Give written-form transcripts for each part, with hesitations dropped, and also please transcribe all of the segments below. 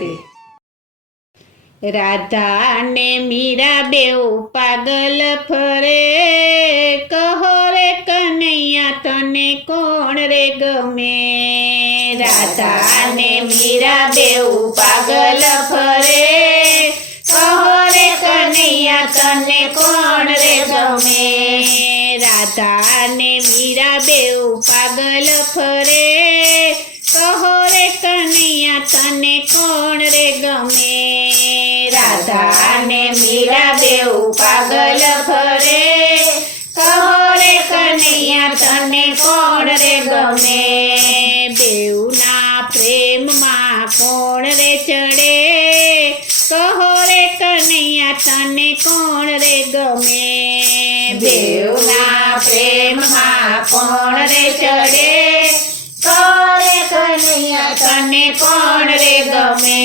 રાધે। રાધા ને મીરા બેઉ પાગલ ફરે, કહો રે કનૈયા તને કોણ રે ગમે। રાધા ને મીરા બેઉ પાગલ ફરે, કહો રે કનૈયા તને કોણ રે ગમે। રાધા ને મીરા બેઉ પાગલ ફરે, કહો રે કનૈયા તને કોણ રે ગમે। રાધા ને મીરા બેઉ પાગલ ફરે, કહો રે કનૈયા તને કોણ રે ગમે। બેઉના પ્રેમમાં કોણ રે ચડે, કહો રે કનૈયા તને કોણ રે ગમે। બેઉના પ્રેમમાં કોણ રે ચડે, કહો રે કનૈયા તને કોણ રે ગમે।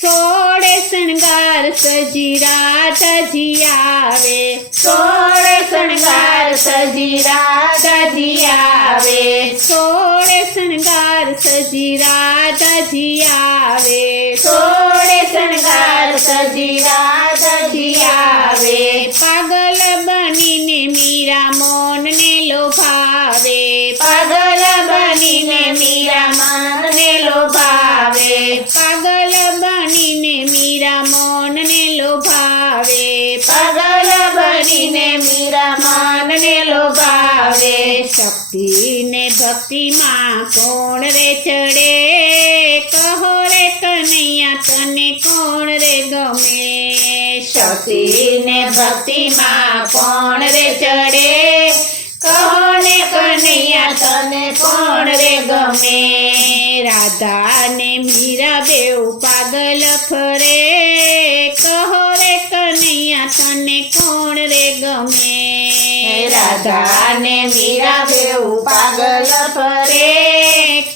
સોળે શણગાર સજી રાધાજી આવે, સોળે શણગાર સજી રાધાજી આવે, સોળે શણગાર સજી રાધાજી આવે, સોળે શણગાર સજી રાધાજી આવે। પાગલ બનીને મીરા મોનને લોભાવે, પાગલ બનીને મીરા મનને લોભાવે, પાગલ બનીને મીરા મોનને લોભાવે, પાગલ બનીને મીરા મનને લોભાવે। શક્તિ ને ભક્તિમાં કોણ રે ચડે, કહો રે કનૈયા તને કોણ રે ગમે। શક્તિ ને ભક્તિમાં કોણ રે ચડે, કહો ને કનૈયા તને કોણ રે ગમે। રાધા ને મીરા બેઉ પાગલ ફરે, કહો રે કનૈયા તને કોણ રે ગમે। રાધા ને મીરા બેઉ પાગલ ફરે,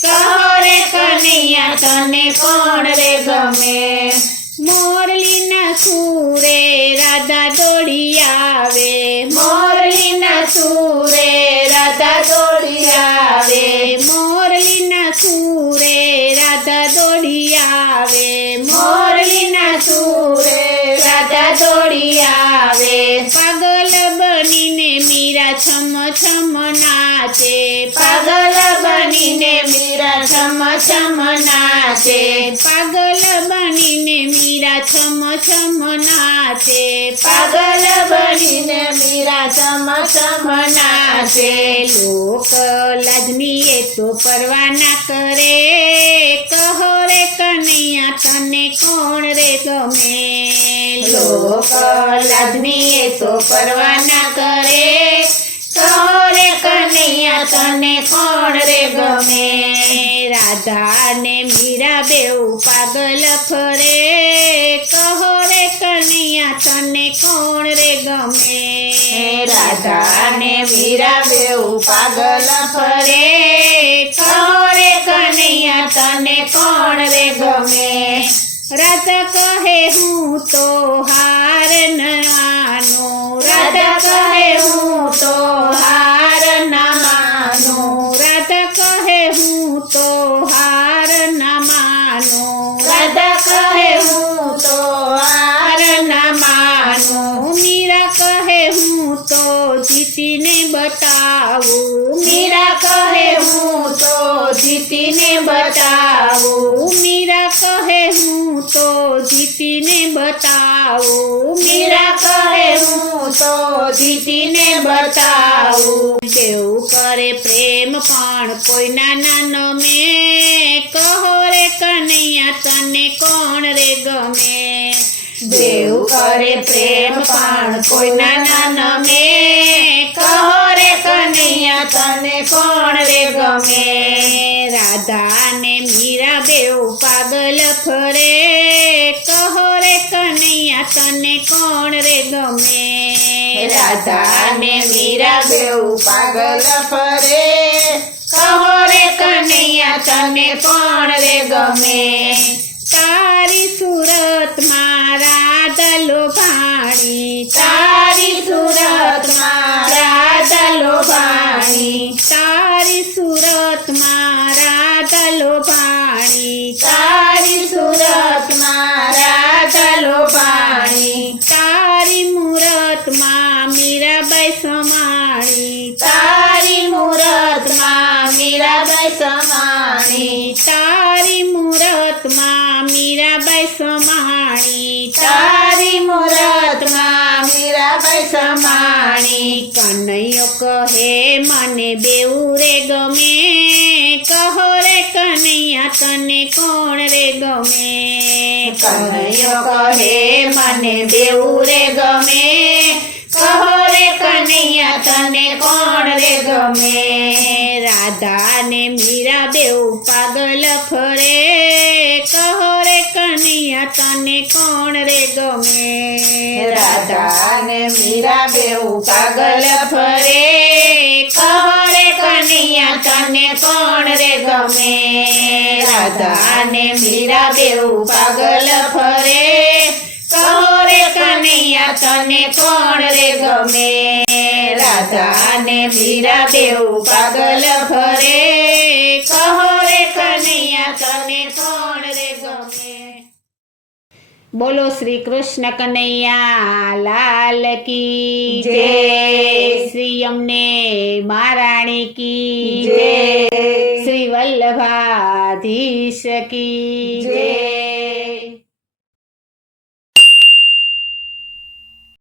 કહો રે કનૈયા તને કોણ રે ગમે। મોરલીના સૂરે રાધા દોડી આવે, મોરલીના સૂરે રાધા દોડી આવે, મોરલીના સૂરે રાધા દોડી આવે, મોરલીના સૂરે રાધા દોડી આવે। પાગલ બનીને મીરા છમ છમ નાચે, પાગલ બનીને મીરા છમ છમ નાચે, પાગલ બનીને મીરા છમ છમ નાચે, પાગલ બનીને મીરા છમ છમ નાચે। લોક લાજની એ તો પરવા ના કરે, કહો રે કનૈયા તને કોણ રે ગમે। લોક લાજની એ તો પરવા ના કરે, કહો રે કનૈયા તને કોણ રે ગમે। રાધા ને મીરા બેઉ પાગલ ફરે, કહો રે કનૈયા તને કોણ રે ગમે। રાધા ને મીરા બેઉ પાગલ ફરે, કહો રે કનૈયા તને કોણ રે ગમે। રાધા કહે હું તો હાર ન માનું, રાધા કહે હું તો હાર ન માનું, રાધા કહે હું તો હાર ન માનું, રાધા કહે હું તો હાર ન માનું। મીરા કહે હું તો જીતીને બતાવું, મીરા કહે હું તો જીતીને બતાવું, મીરા કહે હું તો જીતીને બતાવું, મીરા કહે હું તો જીતીને બતાવું। બેઉ કરે પ્રેમ પણ કોઈના ના નમે, કહો રે કનૈયા તને કોણ રે ગમે। બેઉ કરે પ્રેમ પણ કોઈના ના નમે, કહો રે કનૈયા તને કોણ રે ગમે। રાધા ને મીરા બેઉ પાગલ ફરે, કહો રે કનૈયા તને કોણ રે ગમે। રાધા ને મીરા બેઉ પાગલ ફરે, કહો રે કનૈયા તને કોણ રે ગમે। તારી સુરતમાં રાધા લોભાણી, તારી સુરતમાં રાધા લોભાણી, તારી સુરતમાં રાધા લોભાણી, તારી તારી સુરતમાં રાધા લોભાણી, તારી મૂરતમાં મીરાબાઈ સમાણી, તારી મૂરતમાં મીરાબાઈ સમાણી, તારી મૂરતમાં મીરાબાઈ સમાણી, તારી મૂરતમાં મીરાબાઈ સમાણી. કનૈયો કહે મને બેઉ રે ગમે, કહો રે કનૈયા તને કોણ રે ગમે. કનૈયો કહે મને બેઉ રે ગમે, કહો રે કનૈયા તને કોણ રે ગમે. રાધા ને મીરા બેઉ પાગલ ફરે, કહો રે કનૈયા તને કોણ રે ગમે. રાધા ને મીરા બેઉ પાગલ ફરે, કહો રે કનૈયા તને કોણ રે ગમે. રાધા ને મીરા બેઉ પાગલ ફરે, કહો રે કનૈયા તને કોણ રે ગમે. રાધા ને મીરા બેઉ પાગલ ફરે, કહો રે કનૈયા તને કોણ રે ગમે. બોલો શ્રી કૃષ્ણ કનૈયા લાલ કી જય. શ્રી અમને મહારાણી કી જય. શ્રી વલ્લભાધીશ કી જય.